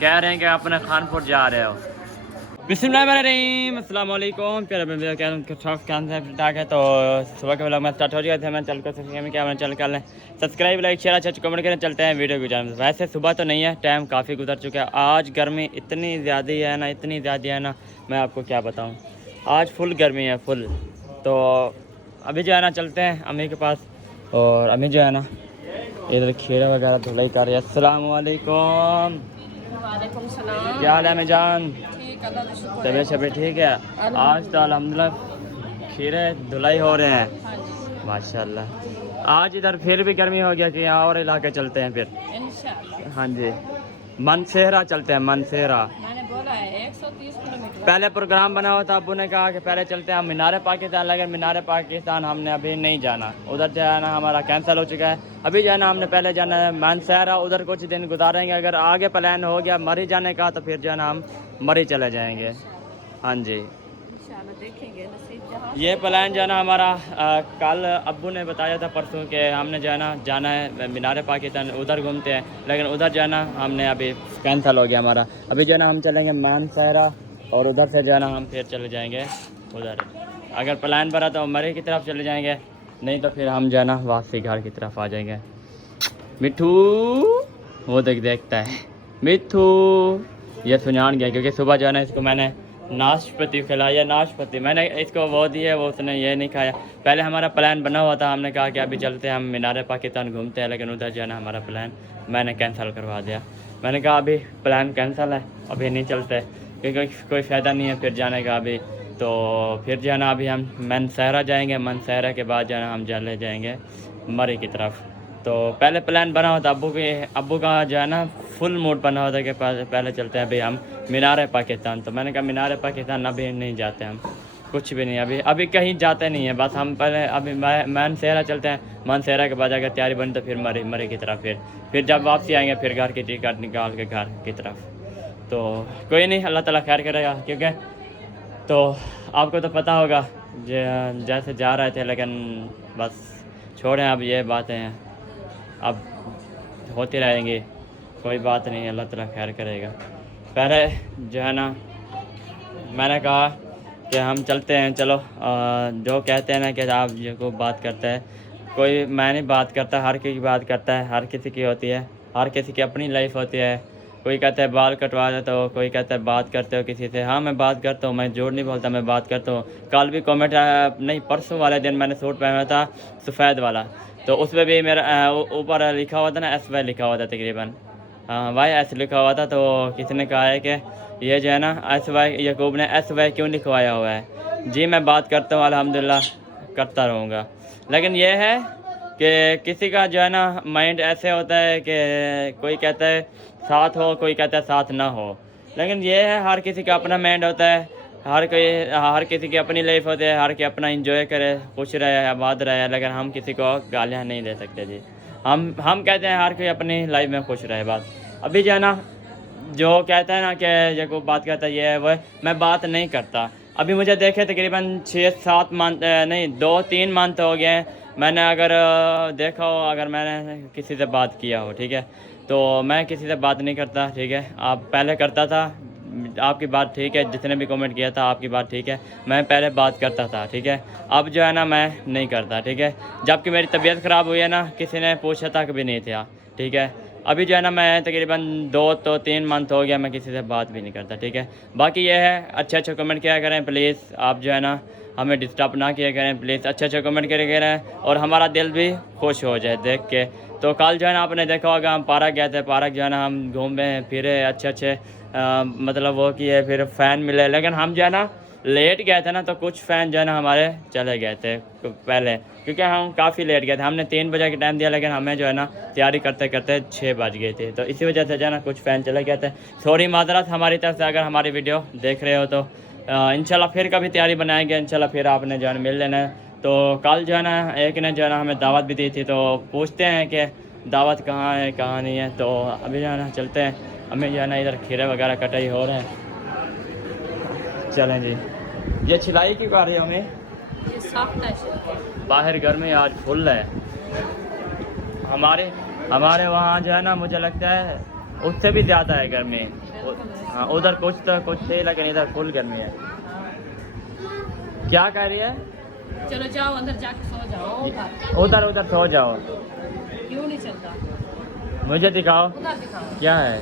कह रहे हैं कि अपने खानपुर जा रहे हो। बिस्मिल्लाहिर्रहमानिर्रहीम, अस्सलाम वालेकुम। प्यारे बंदे क्या है। तो सुबह के व्लॉग में स्टार्ट हो गया था। मैं चल कर क्या चल कर लें, सब्सक्राइब लाइक शेयर अच्छा कमेंट करें। चलते हैं वीडियो की जानब। वैसे सुबह तो नहीं है, टाइम काफ़ी गुजर चुका है। आज गर्मी इतनी ज़्यादा है ना, इतनी ज़्यादा है ना, मैं आपको क्या बताऊँ। आज फुल गर्मी है, फुल। तो अभी जो है ना चलते हैं अम्मी के पास, और अम्मी जो है ना इधर खीरा वगैरह धुलाई कर रही है। अस्सलाम वालेकुम। वालेकुम सलाम। क्या हाल है अम्मी जान? ठीक, अल्लाह का शुक्र है। तबीयत शबीयत ठीक है? आज तो अल्हम्दुलिल्लाह खीरे धुलाई हो रहे हैं। हाँ जी, माशाल्लाह। आज इधर फिर भी गर्मी हो गया कि यहाँ और इलाके चलते हैं फिर। इंशाअल्लाह। हाँ जी, मनसेहरा चलते हैं, मनसेहरा। मैंने बोला है 130 किलोमीटर। पहले प्रोग्राम बना हुआ था, अब्बू ने कहा कि पहले चलते हैं हम मीनार पाकिस्तान, लेकिन मीनार पाकिस्तान हमने अभी नहीं जाना। उधर जो है ना हमारा कैंसिल हो चुका है। अभी जो है ना हमने पहले जाना है मनसेहरा, उधर कुछ दिन गुजारेंगे। अगर आगे प्लान हो गया मरी जाने का तो फिर जो है ना हम मरी चले जाएंगे। हाँ जी, इंशाअल्लाह देखेंगे नसीब जहाँ। ये प्लान जो है ना हमारा कल अब्बू ने बताया था परसों के हमने जो है ना जाना है मीनार पाकिस्तान, उधर घूमते हैं। लेकिन उधर जो है ना हमने अभी कैंसिल हो गया हमारा। अभी जो है ना हम चलेंगे मानसहरा, और उधर से जो है ना हम फिर चले जाएंगे उधर। अगर प्लान बना तो मरी की तरफ चले जाएंगे, नहीं तो फिर हम जो है ना वापसी घर की तरफ आ जाएंगे। मिठू वो देखता है, मिठू ये सुनान गया क्योंकि सुबह जो है ना इसको मैंने नाशपाती खिलाया। नाशपाती मैंने इसको वो दी है, वो उसने ये नहीं खाया। पहले हमारा प्लान बना हुआ था, हमने कहा कि अभी चलते हैं हम मीनार पाकिस्तान घूमते हैं, लेकिन उधर जो है ना हमारा प्लान मैंने कैंसिल करवा दिया। मैंने कहा अभी प्लान कैंसिल है, अभी नहीं चलते क्योंकि कोई फ़ायदा नहीं है फिर जाने का अभी। तो फिर जो है ना अभी हम मनसेहरा जाएंगे, मनसेहरा के बाद जो है ना हम चले जाएंगे मरी की तरफ। तो पहले प्लान बना होता अब्बू का जो है ना फुल मूड बना होता कि पहले चलते हैं अभी हम मीनार पाकिस्तान। तो मैंने कहा मीनार पाकिस्तान अभी नहीं जाते हम, कुछ भी नहीं, अभी कहीं जाते नहीं है। बस हम पहले अभी मनसेहरा चलते हैं। मनसेहरा के बाद अगर तैयारी बनी तो फिर मरी की तरफ, फिर जब वापसी आएंगे फिर घर की टिकट निकाल के घर की तरफ। तो कोई नहीं, अल्लाह ताला खैर करेगा। क्योंकि तो आपको तो पता होगा जैसे जा रहे थे, लेकिन बस छोड़ें अब ये बातें हैं, अब होती रहेंगी, कोई बात नहीं, अल्लाह ताला खैर करेगा। पहले जो है ना मैंने कहा कि हम चलते हैं, चलो जो कहते हैं ना कि आप ये को बात करते हैं, कोई मैं नहीं बात करता, हर किसी की बात करता है, हर किसी की होती है, हर किसी की अपनी लाइफ होती है। कोई कहता है बाल कटवा देते हो, कोई कहता है बात करते हो किसी से। हाँ मैं बात करता हूँ, मैं झूठ नहीं बोलता, मैं बात करता हूँ। कल भी कमेंट नहीं परसों वाले दिन मैंने सूट पहना था सफ़ेद वाला, तो उस पर भी मेरा ऊपर लिखा हुआ था ना SY लिखा हुआ था तकरीबन, हाँ भाई ऐसे लिखा हुआ था। तो किसी ने कहा है कि ये जो है ना SY यकूब ने SY क्यों लिखवाया हुआ है। जी मैं बात करता हूँ, अल्हम्दुलिल्लाह करता रहूँगा। लेकिन ये है कि किसी का जो है ना माइंड ऐसे होता है कि कोई कहता है साथ हो, कोई कहता है साथ ना हो। लेकिन ये है हर किसी का अपना माइंड होता है, हर किसी की अपनी लाइफ होती है, हर के अपना इंजॉय करे, खुश रहे, आबाद रहे। लेकिन हम किसी को गालियाँ नहीं दे सकते जी। हम कहते हैं हर कोई अपनी लाइफ में खुश रहे बस। अभी जो है ना जो कहता है ना कि जो बात करता है ये है वो, मैं बात नहीं करता। अभी मुझे देखे तकरीबन 6-7 मंथ नहीं 2-3 मंथ हो गए हैं। मैंने अगर देखा हो, अगर मैंने किसी से बात किया हो, ठीक है, तो मैं किसी से बात नहीं करता, ठीक है। आप पहले करता था, आपकी बात ठीक है, जिसने भी कमेंट किया था आपकी बात ठीक है, मैं पहले बात करता था, ठीक है। अब जो है ना मैं नहीं करता, ठीक है। जबकि मेरी तबीयत ख़राब हुई है ना, किसी ने पूछा तक भी नहीं था, ठीक है। अभी जो है ना मैं तकरीबन 2-3 मंथ हो गया मैं किसी से बात भी नहीं करता, ठीक है। बाकी ये है अच्छे कमेंट किया करें प्लीज़, आप जो है ना हमें डिस्टर्ब ना किया करें प्लीज़, अच्छे कमेंट किया करें और हमारा दिल भी खुश हो जाए देख के। तो कल जो है ना आपने देखा होगा हम पार्क गए थे, पार्क जो है ना हम घूमे फिरे, अच्छे मतलब वो किए, फिर फ़ैन मिले। लेकिन हम जो है ना लेट गए थे ना, तो कुछ फ़ैन जो है ना हमारे चले गए थे पहले, क्योंकि हम काफ़ी लेट गए थे। हमने 3 बजे का टाइम दिया, लेकिन हमें जो है ना तैयारी करते करते 6 बज गए थे। तो इसी वजह से जो है ना कुछ फ़ैन चले गए थे। सॉरी माजरत हमारी तरफ से, अगर हमारी वीडियो देख रहे हो तो इंशाल्लाह फिर कभी तैयारी बनाएंगे, इंशाल्लाह फिर आपने जो है मिल लेना है। तो कल जो है ना एक ने जो है ना हमें दावत भी दी थी, तो पूछते हैं कि दावत कहाँ है कहाँ नहीं है। तो अभी जो है ना चलते हैं, हमें जो है ना इधर खीरे वगैरह कटाई हो रहे हैं। चलें जी। ये छिलाई की कर रही है हमें, ये सॉफ्ट है। बाहर गर्मी आज फुल है। हमारे वहाँ जो है ना मुझे लगता है उससे भी ज़्यादा है गर्मी। हाँ उधर कुछ तो कुछ थे लेकिन इधर फुल गर्मी है। क्या कह रही है? चलो जाओ अंदर जाके सो जाओ उधर। उधर उधर सो जाओ। क्यों नहीं चलता? मुझे दिखाओ उधर दिखाओ। क्या है।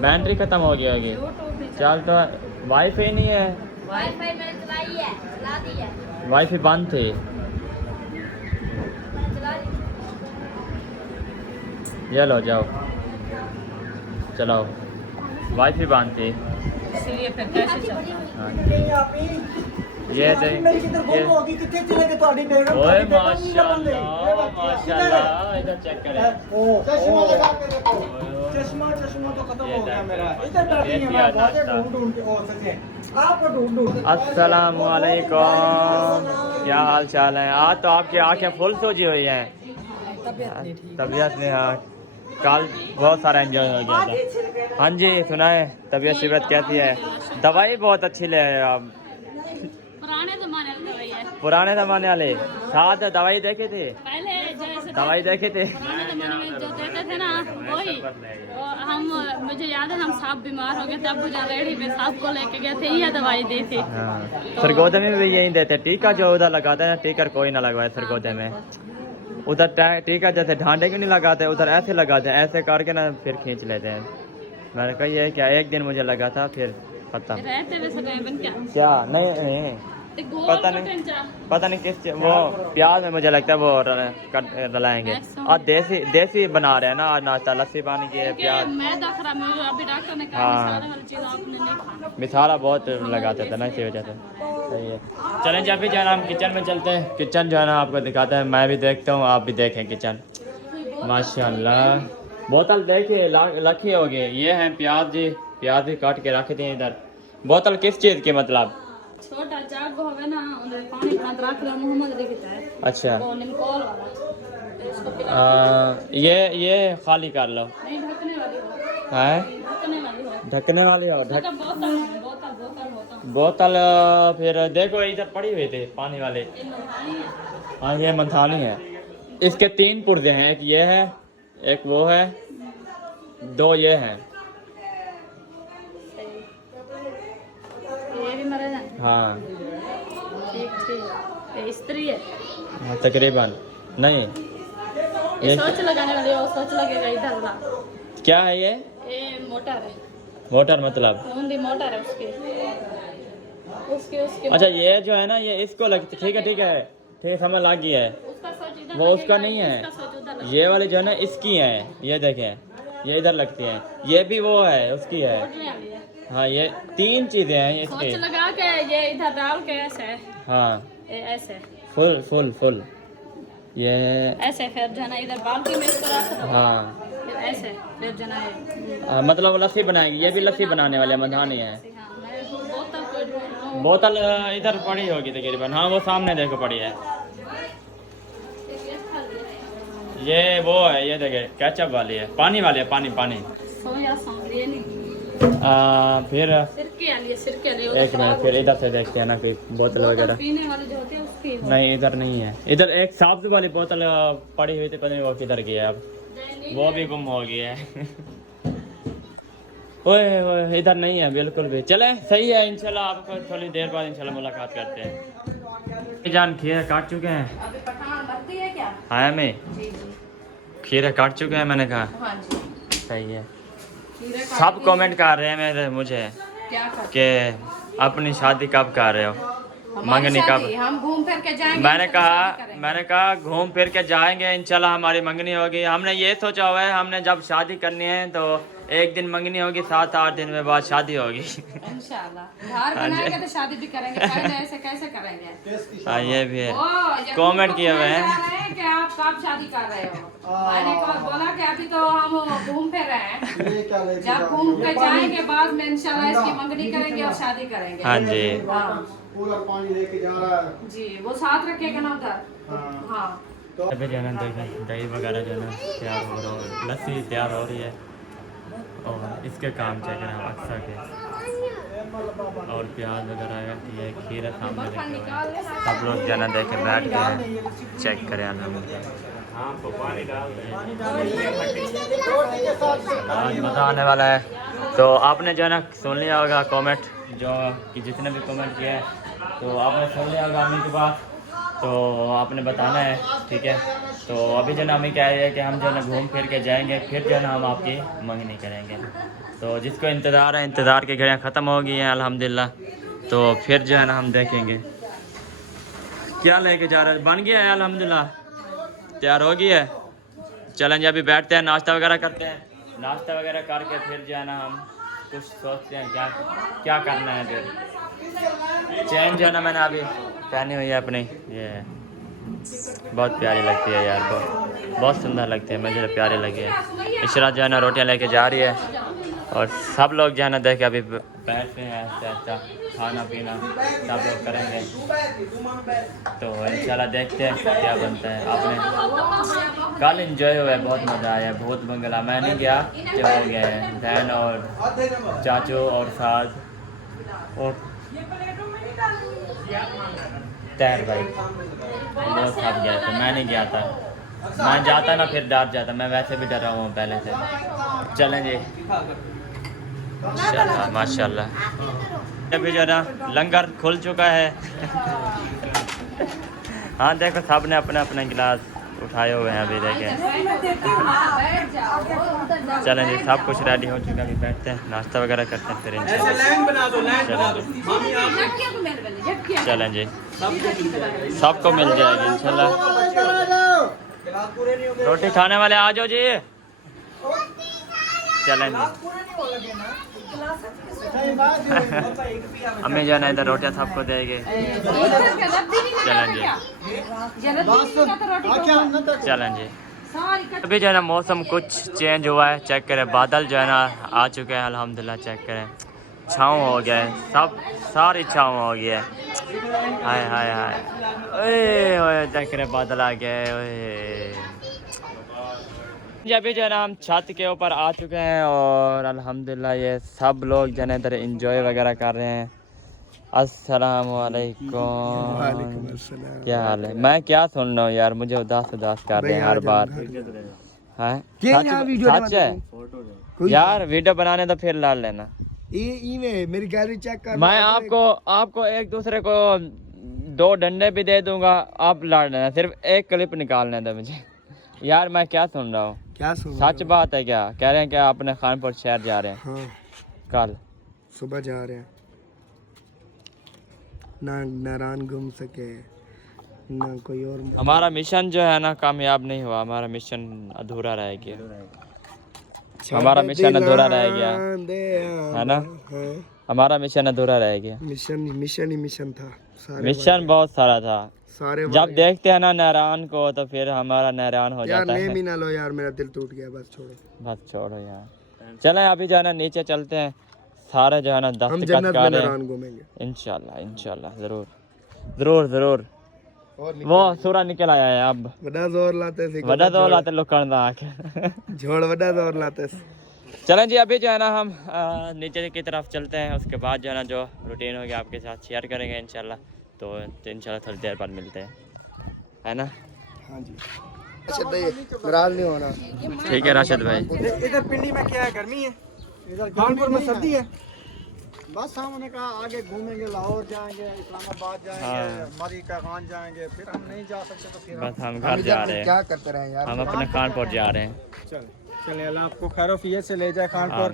बैटरी खत्म हो गई होगी। यूट्यूब नहीं चल तो वाईफाई नहीं है। वाईफाई मैंने चलाई है, चला दी है। वाईफाई बंद थी। चला दी। ये लो जाओ चलाओ। वाईफाई बंद थी। इसलिए फिर कैसे चलता? हाँ। ये देख ये ओए माशाल्लाह माशाल्लाह इधर चेक करें। चश्मा लगा के देखो। चश्मा तो खत्म हो गया मेरा। इधर बैठी है मैं बहुत ढूंढ के ओ सके आपको ढूंढ। अस्सलाम वालेकुम, क्या हाल चाल है? आज तो आपकी आंखें फुल सोजी हुई हैं। तबीयत में हाँ कल बहुत सारा एंजॉय हो गया था। हाँ जी सुनाए तबीयत शिबत कैसी है? दवाई बहुत अच्छी ले आए आप। पुराने जमाने की दवाई है। पुराने जमाने वाले साथ दवाई देखे थे। पहले जैसे दवाई देखे थे। पुराने जमाने में जो देते थे ना वही। और हम मुझे याद है हम सांप बीमार हो गए थे, अब मुझे रेडी पे सांप को लेके गए थे, ये दवाई दी थी। हाँ सरगोदे में भी यही देते। टीका जो उधर लगाते हैं टीका कोई ना लगवाए सरगोदे में। उधर टीका जैसे ढांडे के नहीं लगाते, उधर ऐसे लगाते हैं, ऐसे करके ना फिर खींच लेते हैं। मैंने कहा ये क्या एक दिन मुझे लगा था फिर पता रहते वैसे बन क्या नहीं पता नहीं किस वो प्याज में मुझे लगता है वो डलाएंगे। और देसी देसी बना रहे हैं ना आज नाश्ता लस्सी पानी के प्याज। अभी डॉक्टर ने कहा मसाले वाली चीज आपने नहीं खाना। मिसाला बहुत लगाते थे ना इसी वजह से। सही है चलें जब भी जाना हम किचन में चलते हैं। किचन जो है ना आपको दिखाते हैं, मैं भी देखता हूँ आप भी देखें किचन। माशाल्लाह बोतल देखिए रखी होगी। ये हैं प्याज जी, प्याज भी काट के रखे थे इधर। बोतल किस चीज़ की मतलब? छोटा जाग होवे ना उधर पानी खात रख लो मोहम्मद लिखता है। अच्छा वो निकोल वाला इसको पिला ये खाली कर लो। नहीं ढकने वाली हो। है ढकने वाली हो। ढकने वाली हो बोतल बोतल होता। बोतल फिर देखो इधर पड़ी हुई थी पानी वाले। हाँ ये मंथानी है। इसके 3 पुर्जे हैं, एक ये है एक वो है 2 ये हैं। ये भी मरे जाए। हाँ ठीक ये स्त्री है। तकरीबन नहीं ये सोच लगाने वाली है, वो सोच लगेगा इधर वाला। क्या है ये मोटर है। मोटर मतलब ऊंधी मोटर है उसकी उसकी अच्छा ये जो है ना ये इसको लगती। ठीक है समझ लग गई है। उसका सोच इधर वो उसका नहीं है, उसका सोच उधर लगेगा। ये वाली जो है ना इसकी है। ये देखें ये इधर लगती है, ये भी वो है उसकी है। उठने वाली है। हाँ ये 3 चीजें हैं इसकी। सोच लगा के ये इधर डाल के ऐसे हाँ ऐसे फुल ये ऐसे फिर जो है ना इधर बाल्टी में इसको रख दो। हाँ फिर ऐसे फिर जो है ना मतलब लस्सी बनाएगी। ये भी लस्सी बनाने वाले मंधानी है। हाँ, मैं बोतल को ढूंढ लूं। बोतल इधर पड़ी होगी तकरीबन। हाँ वो सामने देखो पड़ी है। ये वो है ये देखे केचप वाली है, पानी वाली है। पानी सोया सॉस ये नहीं फिर सिरके वाली है, सिरके वाली एक मिनट फिर इधर से देखते हैं ना कोई बोतल वगैरह। पीने वाली जो होती है उसकी नहीं इधर नहीं है। इधर एक सब्ज वाली बोतल पड़ी हुई थी, पता नहीं वो किधर गई है अब। वो भी गुम हो गई है। ओए इधर नहीं है बिल्कुल भी। चले सही है इंशाल्लाह आपको थोड़ी देर बाद इंशाल्लाह मुलाकात करते हैं। जान खीरा काट चुके हैं। अभी पठान भरती है क्या? हाँ मैं जी खीरा काट चुके हैं मैंने कहा। हाँ जी सही है। खीरे काट सब के कमेंट कर रहे हैं मेरे मुझे क्या कर कि अपनी शादी कब कर रहे हो, मंगनी कब। हम घूम फिर के जाएंगे। मैंने कहा घूम फिर के जाएंगे इंशाल्लाह हमारी मंगनी होगी। हमने ये सोचा हुआ है हमने जब शादी करनी है तो एक दिन मंगनी होगी, 7-8 दिन में बाद शादी होगी। इंशाल्लाह घर बनाएंगे तो शादी भी करेंगे। पहले ऐसे कैसे करेंगे? हाँ ये भी है। कमेंट कमेंट किए हुए हैं कि आप कब शादी कर रहे हो। मैंने बोला कि अभी तो हम घूम फिर रहे हैं, जब घूम के जाएंगे बाद में इंशाल्लाह इसकी मंगनी करेंगे और शादी करेंगे। हाँ जी हाँ कूलर पानी लेके जा रहा है। जी वो साथ रखेगा ना उधर। हाँ अभी जो है ना देखें दही वगैरह जो है ना तैयार हो रहा है, लस्सी तैयार हो रही है और इसके काम चेक करें अक्सर के और प्याज वगैरह ये खीरा सामने रखे हुए हैं। सब लोग जो है ना देखे बैठ के चेक करें। अलहमदुलिल्लाह हाँ तो पानी डाल दें, पानी डालिए रोटी के साथ आज मज़ा आने वाला है। तो आपने जो है ना सुन लिया होगा कमेंट, जो कि जितने भी कमेंट किए हैं तो आपने सुन लिया होगा अम्मी की बात, तो आपने बताना है, ठीक है। तो अभी जो है ना अम्मी कह रही है कि हम जो है ना घूम फिर के जाएंगे, फिर जो है ना हम आपकी मंगनी करेंगे। तो जिसको इंतज़ार है, इंतज़ार की घड़ियाँ ख़त्म हो गई हैं अल्हम्दुलिल्लाह। तो फिर जो है ना हम देखेंगे क्या लेके जा रहे हैं। बन गया है अल्हम्दुलिल्लाह, तैयार हो गई है। चलें जी अभी बैठते हैं, नाश्ता वगैरह करते हैं। नाश्ता वगैरह करके फिर जो है ना हम कुछ सोचते हैं क्या क्या करना है। फिर चैन जो है ना मैंने अभी पहनी हुई है अपनी, ये बहुत प्यारी लगती है यार, बहुत सुंदर लगती है, मुझे प्यारी लगी है। इशरा जो है ना रोटियां लेके जा रही है और सब लोग जो है ना देखे अभी बैठते हैं, ऐसा ऐसा खाना पीना सब लोग करेंगे। तो इंशाल्लाह देखते हैं क्या बनता है। आपने कल इंजॉय हुआ है, बहुत मज़ा आया, बहुत बंगला। मैं नहीं गया, जो हो गए हैं जैन और चाचू और साज और तैर भाई, वो सब गए थे, मैं नहीं गया था। मैं जाता ना फिर डर जाता, मैं वैसे भी डरा हुआ हूँ पहले से। चलें जी माशाल्लाह माशाल्लाह। अभी जो है ना लंगर खुल चुका है। हाँ देखो सब ने अपने अपने गिलास उठाए हुए हैं, अभी देखें। चलें जी सब कुछ रेडी हो चुका है, अभी बैठते हैं, नाश्ता वगैरह करते हैं, फिर इंशाल्लाह चलें जी सबको मिल जाएगी इंशाल्लाह। रोटी खाने वाले आ जाओ जी। चलें जी हमें जो है इधर रोटियां सबको देंगे। चलें जी चलें जी। अभी जो है ना मौसम कुछ चेंज हुआ है, चेक करें, बादल जो है ना आ चुके हैं अल्हम्दुलिल्लाह। चेक करें, छाँव हो गया है, सब सारी छाँव हो गई है। हाय हाय हाय, ओए ओए देख रहे बादल आ गए ओए। अभी जो है ना हम छत के ऊपर आ चुके हैं और अल्हम्दुलिल्लाह ये सब लोग जो है इधर एंजॉय वगैरह कर रहे हैं। अस्सलाम वालेकुम, क्या हाल है? मैं क्या सुन रहा हूँ यार, मुझे उदास उदास कर रहे हैं हर बार। हाँ सच है यार, वीडियो बनाने तो फिर ला लेना। मेरी गैलरी चेक कर। मैं आपको एक दूसरे को 2 डंडे भी दे दूंगा, आप लड़ लेना, सिर्फ एक क्लिप निकालने दो मुझे। यार मैं क्या सुन रहा हूँ, क्या सुन? सच बात है क्या? कह रहे हैं क्या अपने खानपुर शहर जा रहे हैं? हाँ कल सुबह जा रहे हैं। ना नारायण घूम सके ना कोई और। हमारा मिशन जो है ना कामयाब नहीं हुआ, हमारा मिशन अधूरा रह गया, हमारा मिशन अधूरा रह गया है ना, हमारा मिशन अधूरा रह गया। मिशन था, मिशन बहुत सारा था। सारे जब देखते हैं ना नारायण को तो फिर हमारा नारायण हो जाता है। यार ना लो यार, मेरा दिल टूट गया, बस छोड़ो यार। चलें अभी जो है ना नीचे चलते हैं, सारे जो है ना दस्तखत कर रहे हैं। इंशाल्लाह इंशाल्लाह जरूर जरूर जरूर। वो सूरा निकल आया है अब, बड़ा जोर लाते लुकण दा आके झोड़ बड़ा जोर लाते। चलें जी अभी जो है ना हम नीचे की तरफ चलते हैं, उसके बाद जो है ना जो रूटीन होगी आपके साथ शेयर करेंगे इंशाल्लाह। तो इंशाल्लाह थोड़ी देर बाद मिलते हैं, है ना? हाँ जी नाराज नहीं होना। ठीक है राशिद भाई। इधर पिंडी में क्या है, गर्मी है, इधर कानपुर में सर्दी है। बस हमने कहा आगे घूमेंगे, लाहौर जाएंगे, इस्लामाबाद जाएंगे, मरी का खान जाएंगे, फिर हम नहीं जा सकते तो फिर बस हम घर जा रहे हैं। क्या करते रहे यार, हम अपने कानपुर जा रहे हैं। चलिए अल्लाह आपको खैरोफियत से ले जाए कानपुर।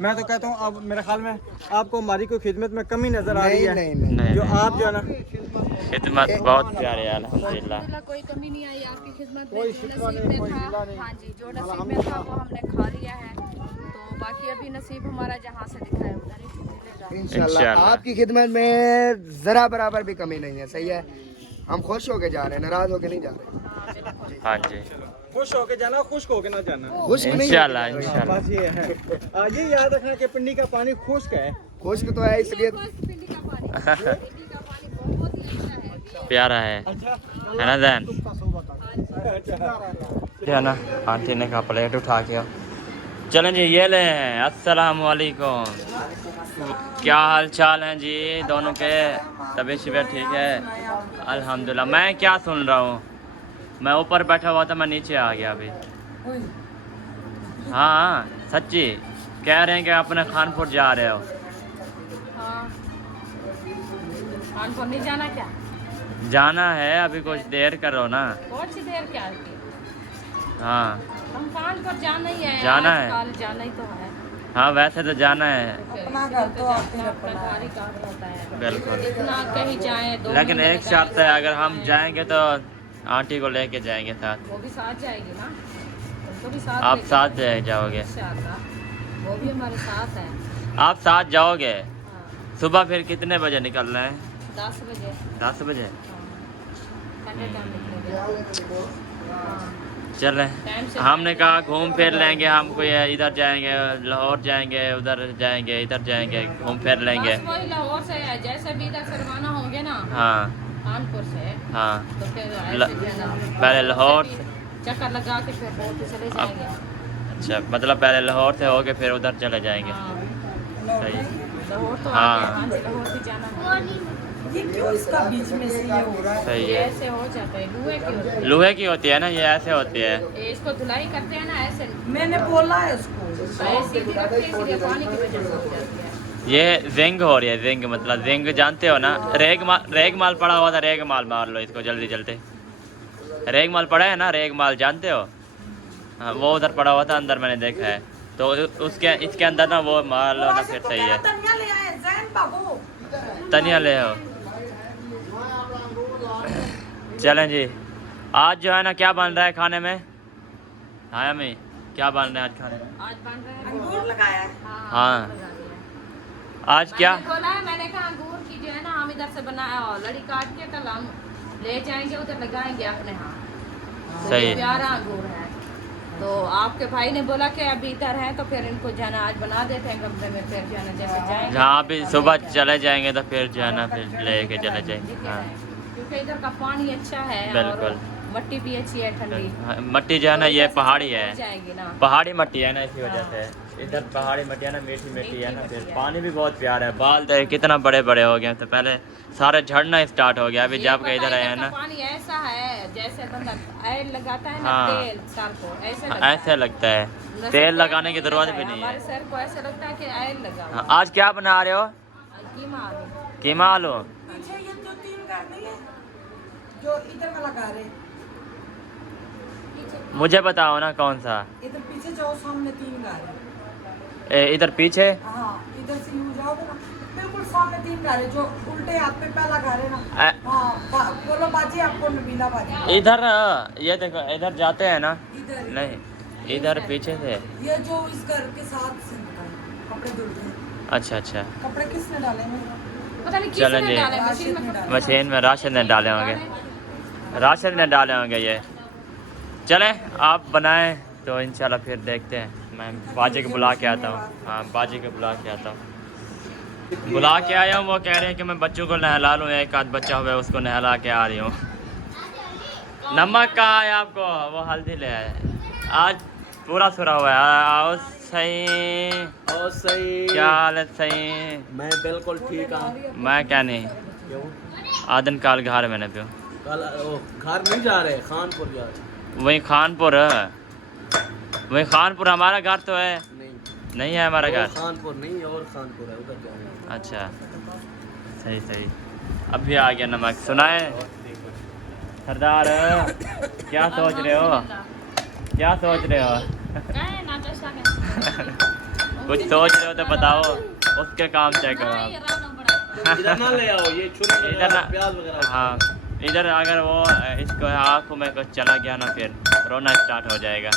मैं तो कहता हूँ अब मेरे ख्याल में आपको हमारी कोई खिदमत में कमी नजर आ रही है। नहीं, जो आप जो है ना खिदमत बहुत प्यारे है अल्हम्दुलिल्लाह। कोई कमी नहीं आई आपकी खिदमत में, कोई जो शिकवा नसीब नहीं, में कोई था, गिला नहीं। हाँ जी, जो नसीब में था वो हमने खा लिया है। तो बाकी अभी नसीब हमारा जहाँ से लिखा है उधर ही मिलेगा इंशाल्लाह। आपकी खिदमत में जरा बराबर भी कमी नहीं है, सही है। हम खुश होके जा रहे हैं, नाराज होके नहीं जा रहे। हाँ जी, खुश होके जाना, खुश होके ना जाना। इंशाल्लाह इंशाल्लाह। बस ये है, ये याद रखना कि पिंडी का पानी खुश्क है। खुश्क तो है, इसलिए पिंडी का पानी बहुत ही अच्छा है, प्यारा है ना जैन? है ना आंटी ने कहा प्लेट उठा के। चलें जी ये लें। अस्सलाम वालेकुम, क्या हाल चाल हैं जी दोनों के? तबीयत शिबीर ठीक है अल्हम्दुलिल्लाह। मैं क्या सुन रहा हूँ, मैं ऊपर बैठा हुआ था, मैं नीचे आ गया अभी। हाँ सच्ची कह रहे हैं कि अपने खानपुर जा रहे हो। हाँ कानपुर नहीं जाना क्या? जाना है, अभी कुछ देर करो ना। बहुत सी देर क्या है? हाँ हम कानपुर जाना ही है, जाना आज है। कल जाना ही तो है। हाँ वैसे तो जाना है अपना घर तो अपना घर ही काम होता है। बिल्कुल, इतना कहीं जाए दो लेकिन महीने एक का शर्त है, अगर हम है। जाएंगे तो आंटी को लेके जाएंगे साथ। वो भी साथ जाएगी ना, उनको भी साथ आप लेके साथ जाएंगे। जाओगे? इंशाल्लाह वो भी हमारे साथ है। आप साथ जाओगे? हाँ, सुबह फिर कितने बजे निकलना है? 10 बजे। 10 बजे। हाँ, ठंडे टाइम निकलेंगे। हाँ, चलें, टाइम से हमने कहा घूम फिर लेंगे, हम कोई इधर जाएंगे, लाहौर जाएंगे, उधर जाएंगे, इधर जाएंगे, घूम फिर लेंगे। बस वही लाहौर से है, जैसे भी इधर से रवाना होंगे ना हाँ कानपुर से, हाँ, तो फिर ल- ऐसे जाना। पहले लाहौर चक्कर लगा के फिर बोट पे चले जाएंगे। अच्छा, मतलब पहले लाहौर से होके फिर उधर चले जाएंगे। हाँ, सही। लाहौर तो हाँ। आगे, हाँ जी, लाहौर भी जाना है। ये क्यों इसका बीच में से ये हो रहा है? सही ये है। ऐसे हो जाता है, लुहे की होती है। लोहे की होती है ना, ये ऐसे होती है। ये इसको धुलाई करते हैं ना ऐसे, मैंने बोला है इसको। सीधी रखते हैं, इसलिए पानी की वजह से हो जाती है। ये जिंग हो रही है, जिंग मतलब जिंग जानते हो ना, रेग माल पड़ा हुआ था, रेग माल मार लो इसको जल्दी जल्दी। रेग माल पड़ा है ना, रेग माल जानते हो? हाँ वो उधर पड़ा हुआ था, अंदर मैंने देखा है, तो उसके इसके अंदर ना वो मार लो ना, फिर सही है। धनिया ले आए, जैन भागो। तनिया ले आओ। चलें जी, आज जो है ना क्या बन रहा है खाने में? हाँ अम्मी, क्या बन रहा है आज खाने में? आज बन रहे हैं अंगूर लगाया है। हाँ। अंगूर लगा दिया। आज क्या? मैंने बोला है, मैंने कहा अंगूर की जो है ना हम इधर से बनाया और लड़ी काट के कल हम ले जाएंगे उधर लगाएंगे अपने यहाँ। सही। ये प्यारा अंगूर है, तो आपके भाई ने बोला कि अभी इधर है तो फिर इनको जाना आज बना देते हैं कमरे में, फिर जाना जैसे जाएंगे। जहाँ भी सुबह चले जाएंगे तो फिर जो है ना फिर लेके चले जाएंगे। हाँ क्योंकि इधर का पानी अच्छा है बिल्कुल। और मट्टी भी अच्छी है ठंडी। हाँ, मट्टी जो है ना ये पहाड़ी है, जाएगी ना। पहाड़ी मट्टी है ना, इसी वजह से इधर पहाड़ी मट्टी है ना, मीठी मीठी है ना, फिर पानी भी बहुत प्यारा है। बाल तो कितना बड़े बड़े हो गए, तो पहले सारे झड़ना स्टार्ट हो गया, अभी जब के इधर आए हैं ना पानी ऐसा है जैसे बंदा ऑयल लगाता है ना, हाँ। तेल सर को ऐसे लगता ऐसे है। लगता है, जैसे तेल लगाने की जरूरत लगा भी है, नहीं हमारे है। सर को ऐसे लगता है कि ऑयल लगा हुआ हाँ, आज क्या बना रहे हो? है। कीमा आलू। कीमा आलू। पीछे ये जो 3 घर नहीं है, जो इधर का लगा रहे, मुझे बताओ ना कौन सा? इधर पीछे जाओ, सामने 3 घर है। इधर पीछे? हाँ, इधर से यूं जाओगे ना, बिल्कुल सामने 3 घर है, जो उल्टे हाथ पे पहला घर है ना। हाँ, बोलो बाजी, आपको नबीला बाजी। इधर ये देखो, इधर जाते हैं ना? इधर नहीं, इधर पीछे से। ये जो इस घर के साथ से कपड़े धुलते हैं। अच्छा अच्छा, कपड़े किसने डाले हैं? पता नहीं चलो किसने जी। डाले मशीन में। मशीन में राशन ने डाले होंगे, राशन ने डाले होंगे ये। चलें आप बनाएं तो इंशाल्लाह फिर देखते हैं। मैं बाजी को बुला के आता हूँ। हाँ बाजी को बुला के आता हूँ, बुला के आया हूँ। वो कह रहे हैं कि मैं बच्चों को नहला लूँ, एक आध बच्चा हुआ है उसको नहला के आ रही हूँ। नमक कहाँ है आपको? वो हल्दी ले आए, आज पूरा सुरा हुआ है। आओ सही, और सही। क्या हाल है? सही, मैं बिल्कुल ठीक हूँ। मैं क्या नहीं, क्यों? आदन काल घर मैंने पियो कल घर नहीं जा रहे, खानपुर जा रहे। वही खानपुर है, वही खानपुर हमारा घर तो है। नहीं, नहीं है हमारा वो घर। खानपुर नहीं और खानपुर है, उधर जा रहे हैं। अच्छा सही सही, अभी आ गया नमक। सुनाए सरदार, क्या सोच रहे हो? क्या सोच रहे हो? कुछ सोच रहे हो तो बताओ, उसके काम चेक करो आप। इधर ना ले आओ, ये छुरी इधर ना, प्याज वगैरह। हाँ इधर अगर वो इसको आँखों में कुछ चला गया ना, फिर रोना स्टार्ट हो जाएगा।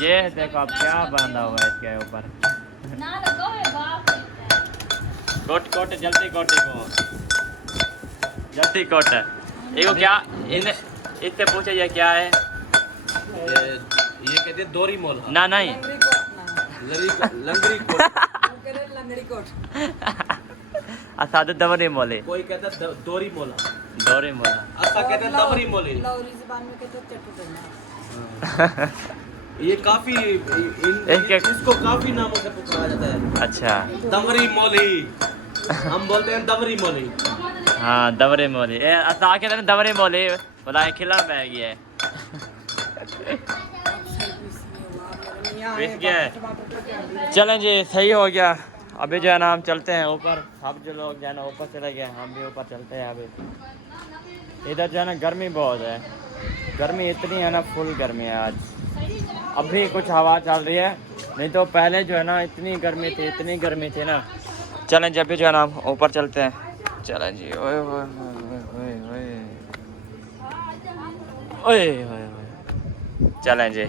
ये देखो आप क्या बांधा हुआ है इसके ऊपर। कोट कोट जल्दी कोट, देखो जल्दी कोट। देखो क्या इन्हें, इससे पूछे ये क्या है? ये कहते हैं दोरी मोल। ना नहीं, लंगरी कोट। लंगड़ी कोट। असाद दवरी मोले, कोई कहता है दोरी मोला, दौरे मोला। ऐसा कहते हैं दबरी मोली। लौरी जुबान में कहते हैं चटू डंडा। ये काफी इसको काफी नामों से पुकारा जाता है। अच्छा दमरी मोली, हम बोलते हैं दबरी मोली। हाँ दवरे मोले, असा कहते हैं दवरे मोले, बताए खिला बैग है बीत गया है। चलें जी सही हो गया। अभी जो है ना हम चलते हैं ऊपर। सब जो लोग जो है ना ऊपर चले गए, हम भी ऊपर चलते हैं। अभी इधर जो है ना गर्मी बहुत है, गर्मी इतनी है ना, फुल गर्मी है आज। अभी कुछ हवा चल रही है, नहीं तो पहले जो है ना इतनी गर्मी थी, इतनी गर्मी थी ना। चलें जब भी जो है ना हम ऊपर चलते हैं। चलें जी। ओए ओए ओए ओए ओए ओए, चलें जी।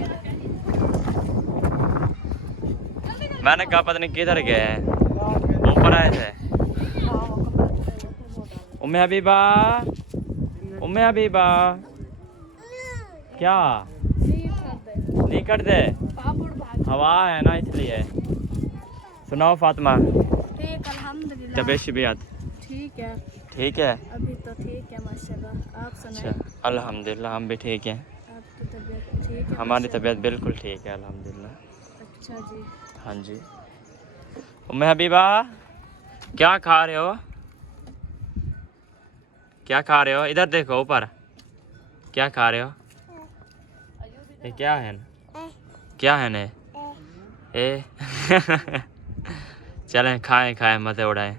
मैंने कहा पता नहीं किधर गए हैं, ऊपर आए थे। उम्मे हबीबा, उम्मे हबीबा, क्या नहीं कर दे? हवा है ना इसलिए। सुनाओ फातिमा, ठीक अल्हम्दुलिल्लाह। तबीयत शिबियत ठीक है, ठीक है? अभी तो ठीक है माशाल्लाह। आप सुनाएं, अच्छा अल्हम्दुलिल्लाह हम भी ठीक हैं। आपकी तबीयत ठीक है? हमारी तबीयत बिल्कुल ठीक है अल्हम्दुलिल्लाह। अच्छा जी। हाँ जी। उम्मे हबीबा क्या खा रहे हो? क्या खा रहे हो? इधर देखो ऊपर, क्या खा रहे हो? ये क्या है ना? क्या है ना? ए चलें खाएं खाएं मज़े उड़ाएं।